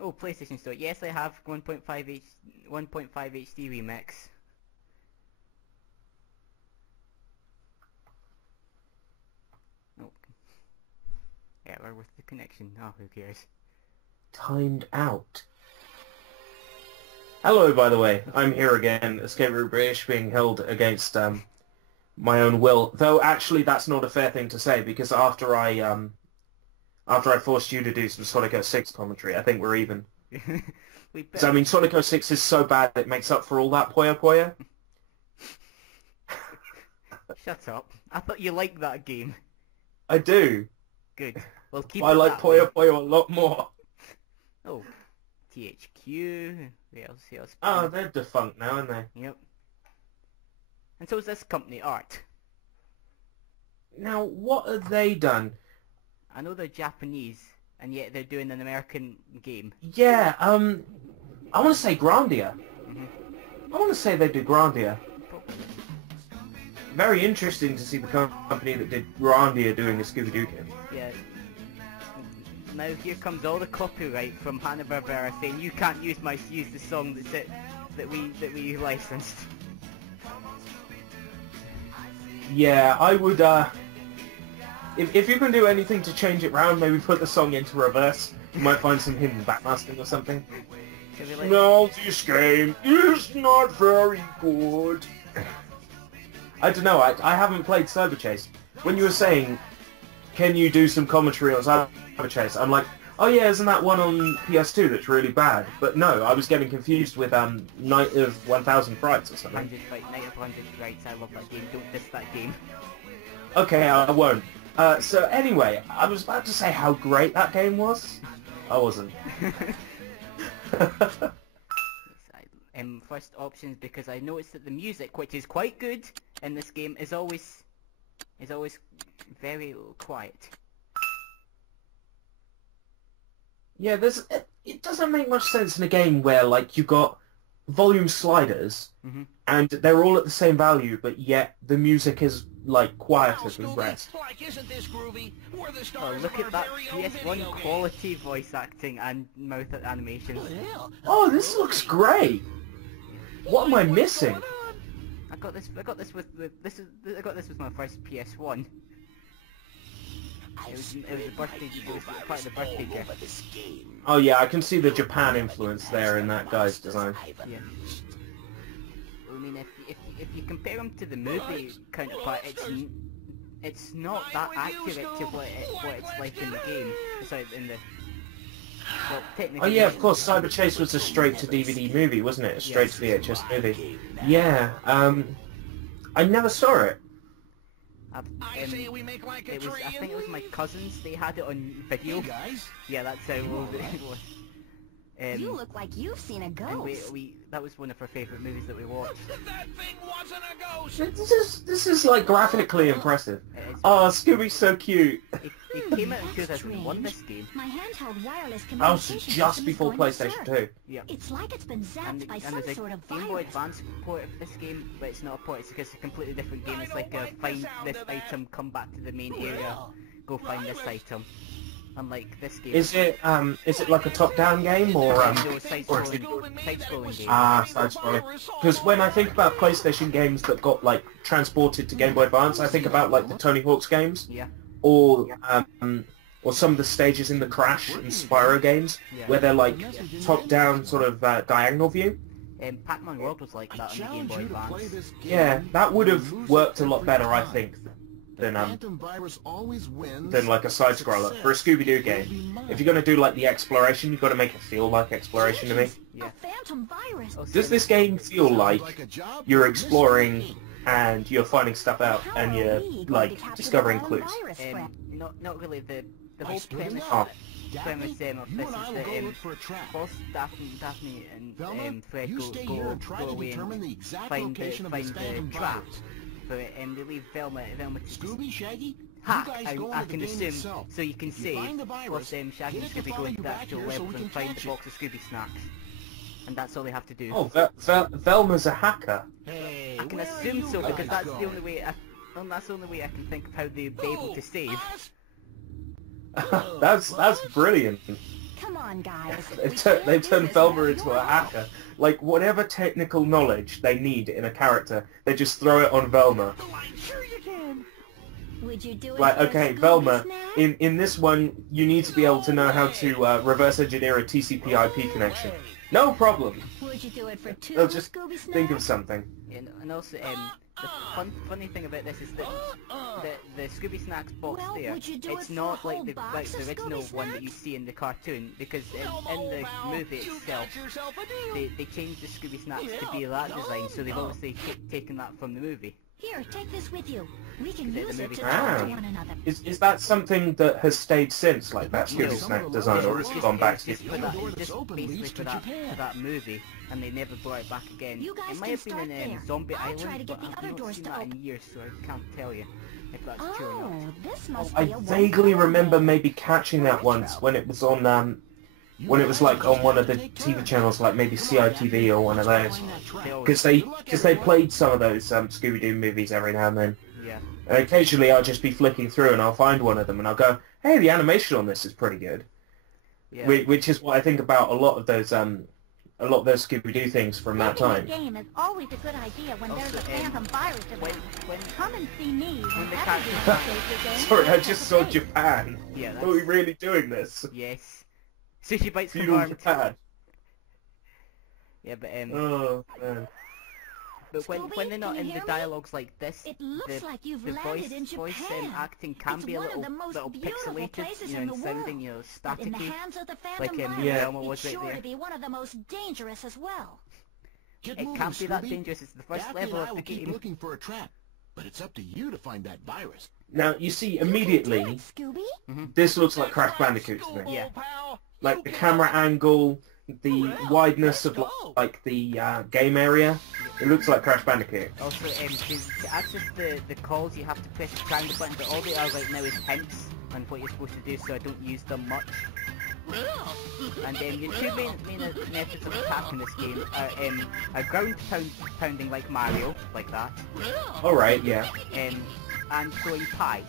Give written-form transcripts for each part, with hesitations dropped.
Oh, PlayStation Store. Yes, I have 1.5 HD remix. Oh. Error with the connection. Oh, who cares? Timed out. Hello, by the way. I'm here again, escaperoutebrittish, being held against my own will. Though actually, that's not a fair thing to say because after I forced you to do some Sonic 06 commentary, I think we're even. So I mean, Sonic 06 is so bad it makes up for all that Poya Poya. Shut up! I thought you liked that game. I do. Good. Well, keep I it like that Poya way. Poya a lot more. Oh, THQ. Who else? Oh, they're defunct now, aren't they? Yep. And so is this company, Art. Now, what have they done? I know they're Japanese, and yet they're doing an American game. Yeah, I want to say Grandia. I want to say they did Grandia. Very interesting to see the company that did Grandia doing a Scooby-Doo game. Yeah. Now here comes all the copyright from Hanna-Barbera saying you can't use the song that we licensed. Yeah, I would, if you can do anything to change it round, maybe put the song into reverse. You might find some hidden backmasking or something. Like... No, this game is not very good. I don't know, I haven't played Cyber Chase. When you were saying, can you do some commentary on Cyber Chase, I'm like, oh yeah, isn't that one on PS2 that's really bad? But no, I was getting confused with Night of 1000 Frights or something. Night of 100 Frights, I love that game, don't diss that game. Okay, I won't. So anyway, I was about to say how great that game was. I wasn't. First options, because I noticed that the music, which is quite good in this game, is always very quiet. Yeah, it doesn't make much sense in a game where like you got volume sliders and they're all at the same value, but yet the music is like quieter than the rest. Oh, look at that PS1 quality voice acting and mouth animations. Oh, this looks great. What am I missing? I got this with my first PS1. It was part of the birthday gift. Oh yeah, I can see the Japan influence there in that guy's design. Yeah. I mean, if you compare him to the movie counterpart, it's not that accurate to what it's like in the game. Sorry, in the... Well, technically... Oh yeah, of course, Cyber Chase was a straight-to-DVD movie, wasn't it? A straight-to-VHS movie. Yeah, I never saw it. I think it was my cousins, they had it on video. Hey guys. Yeah, that's how old it was. You look like you've seen a ghost. And that was one of our favourite movies that we watched. That thing wasn't a ghost! This is like graphically impressive. Oh, Scooby's so cute. It came out in 2001, this game. My handheld wireless That was just before PlayStation 2. Yeah. It's like it's been zapped by some sort of Game Boy virus. Advance port of this game, but it's not a port, it's because it's a completely different game. It's like a find this item, come back to the main area, go find this item. Unlike this game. Is it like a top-down game or side-scrolling game? Ah, side-scrolling. Because when I think about PlayStation games that got like transported to Game Boy Advance, I think about like the Tony Hawk's games, or some of the stages in the Crash and Spyro games, where they're like top-down sort of diagonal view. Pac-Man World was like that on the Game Boy Advance. Yeah, that would have worked a lot better, I think, than like a side scroller for a Scooby-Doo game. If you're gonna do like the exploration, you've got to make it feel like exploration to me. Yeah. Phantom virus. Does this game feel like you're exploring and you're finding stuff out and you're like discovering clues? Not really. The whole premise. Premise of this is that both Daphne and Fred go away and find the trap. But they leave Velma to hack, I can assume, so you can save, plus Shaggy and Scooby go into the actual levels and find the box of Scooby snacks. And that's all they have to do. Oh, Velma's a hacker. I can assume so, because that's the only way I can think of how they'd be able to save. That's brilliant. Come on, on, guys. They've turned Velma into a hacker. Like, whatever technical knowledge they need in a character, they just throw it on Velma. Sure you can. Would you do it Like, for okay, a Velma, snack? in this one, you need to be able to know how to reverse engineer a TCP/IP connection. No problem. Would you do it for 2 They'll just Scooby snacks? think of something. Yeah, and also, the funny thing about this is that the Scooby Snacks box Well, there, would you do it's it for not a like whole the box of original Scooby one that you Snacks? see in the cartoon, because in the movie itself, they changed the Scooby Snacks to be that design, so they've obviously taken that from the movie. Here, take this with you. We can The use it movie to cartoon. talk to one another. Is that something that has stayed since, like that Scooby No. Snack design, or has it gone back to... Just for that, just basically for that movie, and they never brought it back again. You guys It might can have been start in there. Zombie I'll Island, try to get but the I've other not doors seen to that in open. years, so I can't tell you if that's true or not. Oh, this must I be a vaguely one-color remember game. maybe catching that once when it was on, when it was like on one of the TV channels, like maybe CITV or one of those. Because they played some of those Scooby-Doo movies every now and then. Yeah. And occasionally I'll just be flicking through and I'll find one of them and I'll go, hey, the animation on this is pretty good. Yeah. Which is what I think about a lot of those Scooby-Doo things from that time. Making a game is always a good idea when there's a Also, phantom virus when around. Come and see me when the whenever you cat- save your game. Sorry, I just saw Japan. Yeah, Are we that's... really doing this? Yes. Sushi bites from Feudal arm. Japan. Yeah, but Oh, man. but when Scooby, they're not can in you the hear me? dialogues like this, It looks the, like you've the landed in voice Japan. acting can It's be a one of little the most beautiful pixelated, places you know, in and the sounding, world. you know, But in the staticky. hands of the Like phantom in virus, Velma was it's right sure there. to be one of the most dangerous as well. Get It moving, can't be that Scooby. dangerous. It's the first Daphne level and of I the will keep game. looking for a trap, but it's up to you to find that virus. Now, you see, You can do immediately, it, Scooby. this looks like Crash Bandicoot to me. Yeah. Like, the camera angle, the wideness of, like, the game area, it looks like Crash Bandicoot. Also, to access the calls, you have to press the triangle button, but all they are right now is hints on what you're supposed to do, so I don't use them much. And your two main methods of attack in this game are ground pounding like Mario, like that, Alright, yeah. and throwing pies.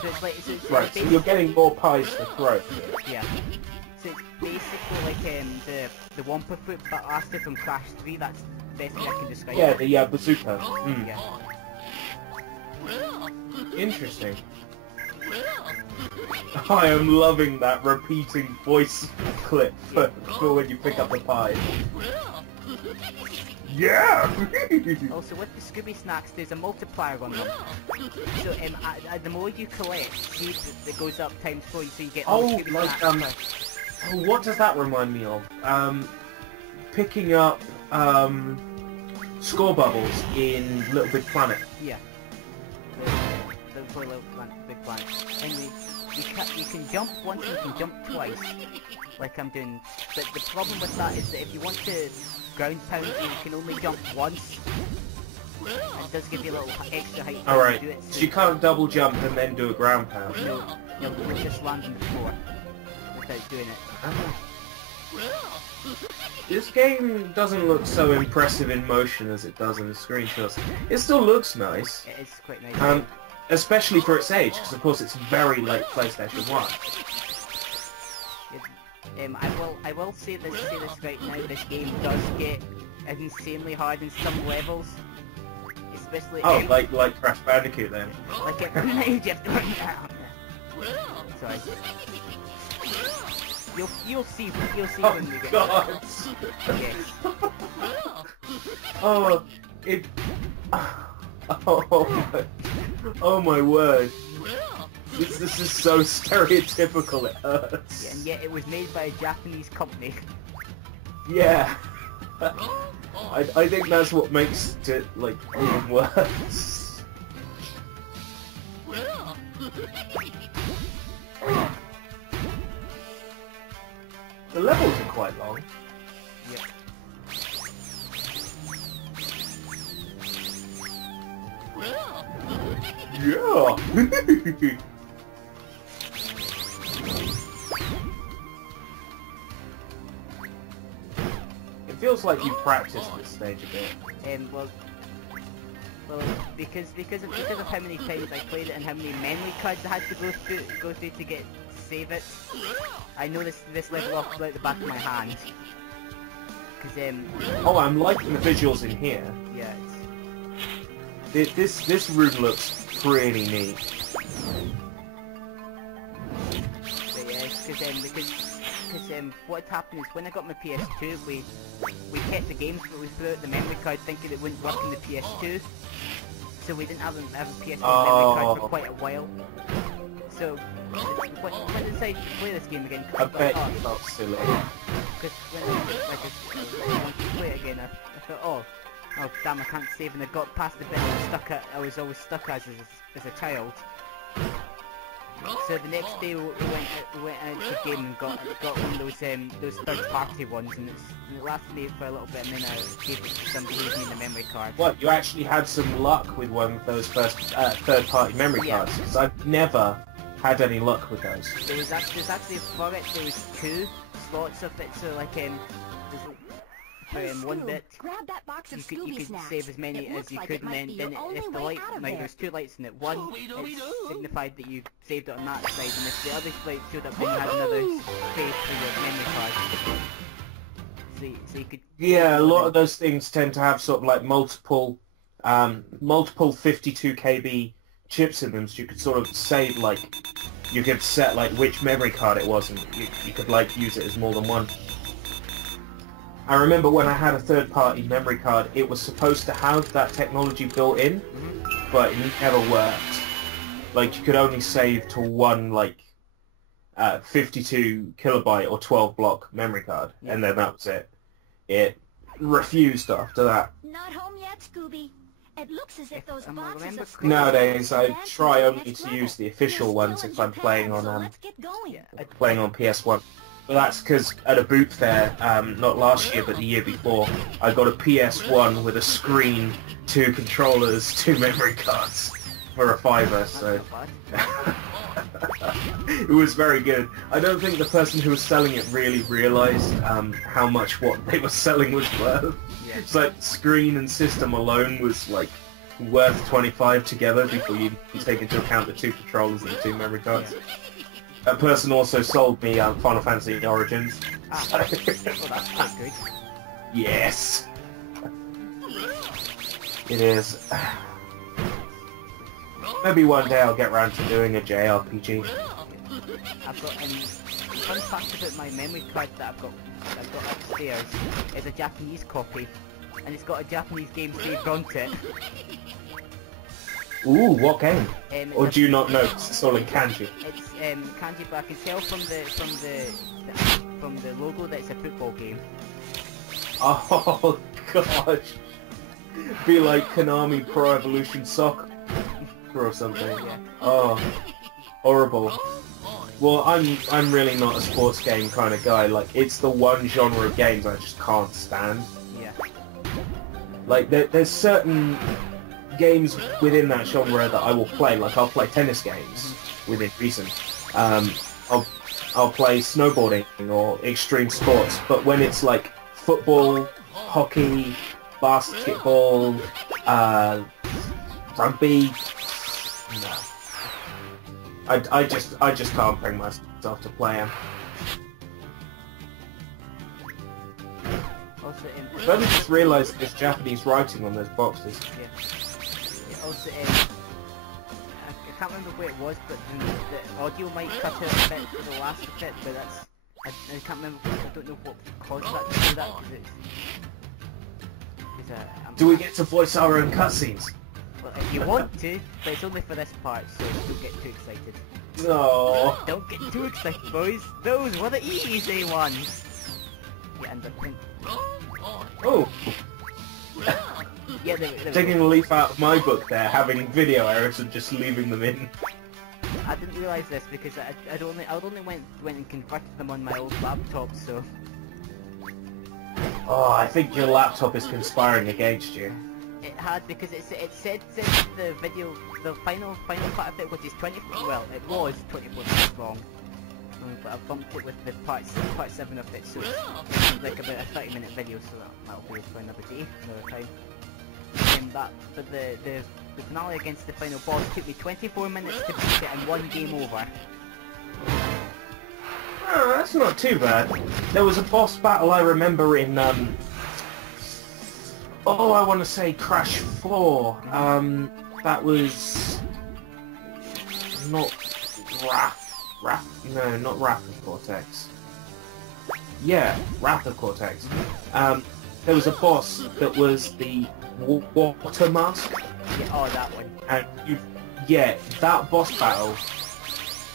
So it's like, Right, so you're getting more pies to throw. yeah. So it's basically like the Wampa Fruit Blaster from Crash 3. That's the best way I can describe Yeah, it. the bazooka. Mm. Yeah. Interesting. I am loving that repeating voice clip for when you pick up the pie. Yeah! Also, with the Scooby Snacks, there's a multiplier on them. So the more you collect, see that goes up times 4, so you get more Oh, Scooby like, Snacks. Oh, what does that remind me of? Picking up score bubbles in Little Big Planet. Yeah. The little big planet. Anyway, you can jump once and you can jump twice, like I'm doing. But the problem with that is that if you want to ground pound, you can only jump once. It does give you a little extra height. when Alright, you do it, so you can't double jump and then do a ground pound. No, you'll just land on the floor without doing it. This game doesn't look so impressive in motion as it does in the screenshots. It still looks nice, It is quite nice. especially for its age, because of course it's very late PlayStation 1. I will say this right now. This game does get insanely hard in some levels, especially. Oh, like Crash Bandicoot then. Like it reminds you of doing that. Sorry. You'll see Oh when we get god! Yes. Oh, it... Oh my word. This is so stereotypical, it hurts. Yeah, and yet it was made by a Japanese company. Yeah. I think that's what makes it, like, even worse. The levels are quite long. Yeah. Yeah! It feels like you practiced this stage a bit. Well, because of how many times I played it and how many memory cards I had to go through to get save it. I know this level off like the back of my hand. Cause oh, I'm liking the visuals in here. Yeah. This room looks pretty neat. But yeah, because what had happened is when I got my PS2, we kept the games, but we threw out the memory card thinking it wouldn't work in the PS2. So we didn't have a PS1 memory card for quite a while. So when I decided to play this game again, I bet you felt silly. because when I wanted to play it again, I thought, oh damn, I can't save, and I got past the bit I was always stuck as a child. So the next day we went out to the game and got one of those third-party ones, and it lasted me for a little bit, and then I gave it to somebody who gave me the memory card. What, you actually had some luck with one of those first third-party memory cards? Because I've never had any luck with those. There's actually for it, there was 2 slots of it, so like for one bit, grab that box of you could snacks. save as many as you could, and then if the light, like there's 2 lights in it, one it signified that you saved it on that side, and if the other light showed up, then you had another space for your memory card. So you could... Yeah, a lot of those things tend to have sort of like multiple 52 KB chips in them, so you could sort of save, like, you could set like which memory card it was, and you could like use it as more than one. I remember when I had a third-party memory card, it was supposed to have that technology built in, but it never worked. Like, you could only save to one, like, 52 kilobyte or 12 block memory card, and then that was it. It refused after that. Not home yet, Scooby. It looks as if those boxes of Nowadays, I try only to use the official ones if I'm playing on PS1. But that's because at a boot fair, not last year but the year before, I got a PS1 with a screen, 2 controllers, 2 memory cards for a $5, so it was very good. I don't think the person who was selling it really realised how much what they were selling was worth. It's like screen and system alone was like worth 25 together before you take into account the 2 controllers and the 2 memory cards. That person also sold me Final Fantasy Origins. Well, that's quite good. Yes! It is. Maybe one day I'll get around to doing a JRPG. I've got fun fact about my memory card that I've got upstairs is a Japanese copy, and it's got a Japanese game saved onto it. Ooh, what game? Or do you not know? It's all in kanji. It's kanji, but I can tell from the logo that it's a football game. Oh gosh, be like Konami Pro Evolution Soccer or something. Yeah. Oh, horrible. Well, I'm really not a sports game kind of guy. Like, it's the one genre of games I just can't stand. Yeah. Like, there's certain games within that genre that I will play. Like, I'll play tennis games within reason. I'll play snowboarding or extreme sports. But when it's like football, hockey, basketball, rugby, no. I just can't bring myself to play them. Also, I just realised there's Japanese writing on those boxes. Yeah. Also, I can't remember where it was, but the audio might cut out a bit for the last bit, but that's... I can't remember, I don't know what caused that to do that, because do we get to voice our own cutscenes? Well, if you want to, but it's only for this part, so don't get too excited. No. Don't get too excited, boys. Those were the easy ones. Yeah, and Oh. yeah, Taking a leaf out of my book there, having video errors and just leaving them in. I didn't realise this because I'd only went and converted them on my old laptop, so... Oh, I think your laptop is conspiring against you. It had, because it said the video, the final part of it, which is 24, well, it was 24 minutes long, but I bumped it with the part 7 of it, so it's like about a 30-minute video, so that'll be for another day, another time. But the finale against the final boss took me 24 minutes to beat it and 1 game over. Oh, that's not too bad. There was a boss battle I remember in, oh, I want to say Crash 4. That was not no, not Wrath of Cortex. Yeah, Wrath of Cortex. There was a boss that was the water mask. Yeah, oh, that one. And yeah, that boss battle,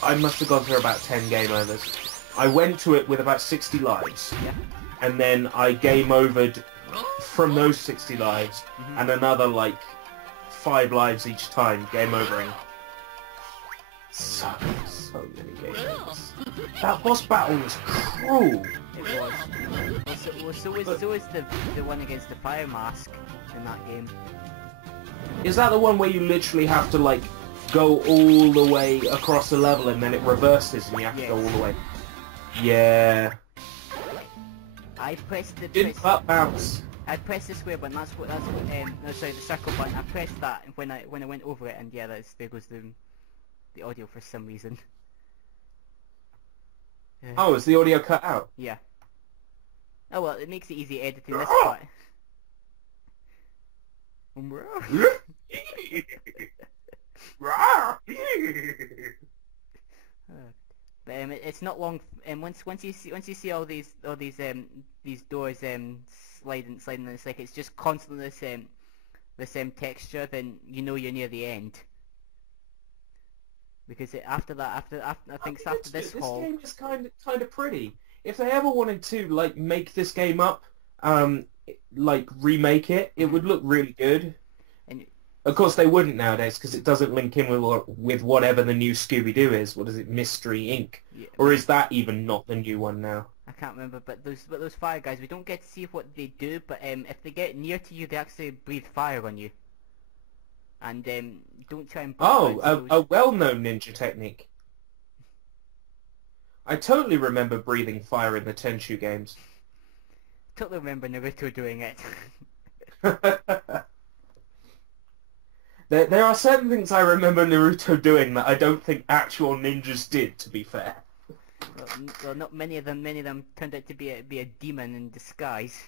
I must have gone through about 10 game overs. I went to it with about 60 lives. Yeah. And then I game overed from those 60 lives, and another, like, 5 lives each time, game overing. So many game overs. That boss battle was cruel. It was. So was the one against the fire mask in that game. Is that the one where you literally have to, like, go all the way across the level and then it reverses and you have to go all the way? Yeah. I pressed the... Didn't that bounce? I pressed the square button, that's what, no, sorry, the circle button. I pressed that when I went over it, and yeah, there goes the audio for some reason. Oh, is the audio cut out? Yeah. Oh well, it makes it easy editing this part. But it's not long. And once you see all these doors sliding, it's like it's just constantly the same texture. Then you know you're near the end. Because after this hall, game is kind of pretty. If they ever wanted to like make this game up, like remake it, it would look really good. And of course they wouldn't nowadays because it doesn't link in with whatever the new Scooby-Doo is. What is it, Mystery Inc? Yeah. Or is that even not the new one now? I can't remember, but those fire guys, we don't get to see what they do, but if they get near to you, they actually breathe fire on you. And don't try and... a well-known ninja technique. I totally remember breathing fire in the Tenchu games. Totally remember Naruto doing it. There are certain things I remember Naruto doing that I don't think actual ninjas did, to be fair. Well, not many of them. Many of them turned out to be a demon in disguise.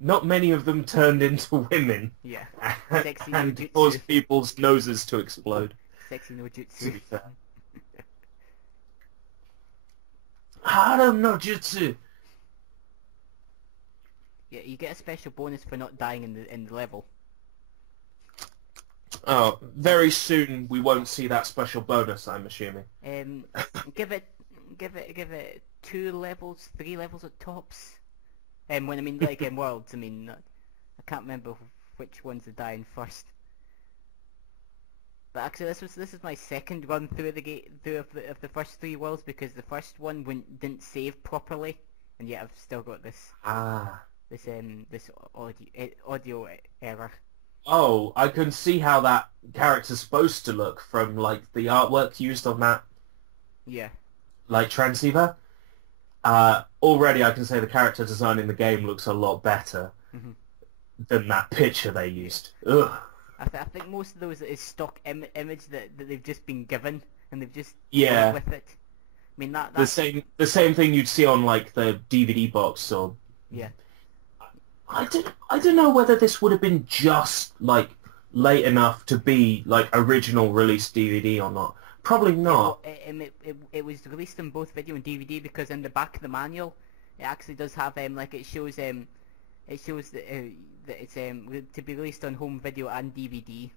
Not many of them turned into women. Yeah. Sexy no and jutsu. caused people's noses to explode. Sexy no To jutsu. be fair. Hara no jutsu. Yeah, you get a special bonus for not dying in the level. Oh, very soon we won't see that special bonus, I'm assuming. Give it 2 levels, 3 levels at tops. When I mean like in worlds, I mean I can't remember which ones are dying first. But actually, this is my second run through of the first 3 worlds because the first one didn't save properly, and yet I've still got this this audio error. Oh, I can see how that character's supposed to look from like the artwork used on that. Yeah. Like transceiver. Already I can say the character design in the game looks a lot better than that picture they used. Ugh. I think most of those is stock image that they've just been given and they've just Yeah. with it. I mean that's the same thing you'd see on like the DVD box or yeah. I don't know whether this would have been just like late enough to be like original release DVD or not. Probably not. It was released on both video and DVD because in the back of the manual, it actually does have like it shows that it's to be released on home video and DVD.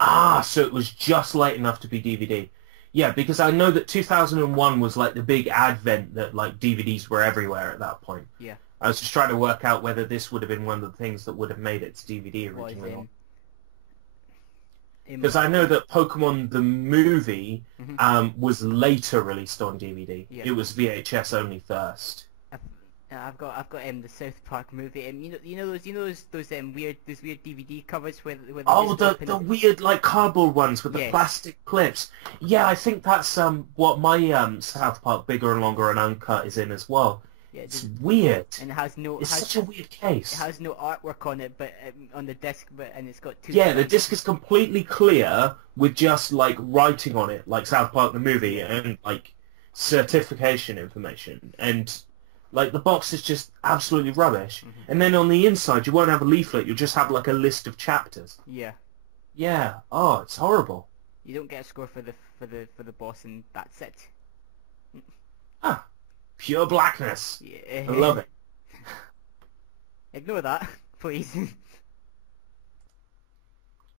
Ah, so it was just late enough to be DVD. Yeah, because I know that 2001 was like the big advent that like DVDs were everywhere at that point. Yeah. I was just trying to work out whether this would have been one of the things that would have made it to DVD originally. Because I know that Pokemon the movie was later released on DVD. Yeah. It was VHS only first. I've got the South Park movie, and you know those weird DVD covers where the weird like cardboard ones with the plastic clips. Yeah, I think that's what my South Park Bigger and Longer and Uncut is in as well. Yeah, it's weird. And it's such a weird case. It has no artwork on it, but on the disc, and it's got 2. Yeah, the disc is completely clear with just like writing on it, like South Park the movie, and like certification information, and like the box is just absolutely rubbish. And then on the inside, you won't have a leaflet. You'll just have like a list of chapters. Yeah. Yeah. Oh, it's horrible. You don't get a score for the boss, and that's it. Ah, pure blackness. Yeah. I love it. Ignore that, please.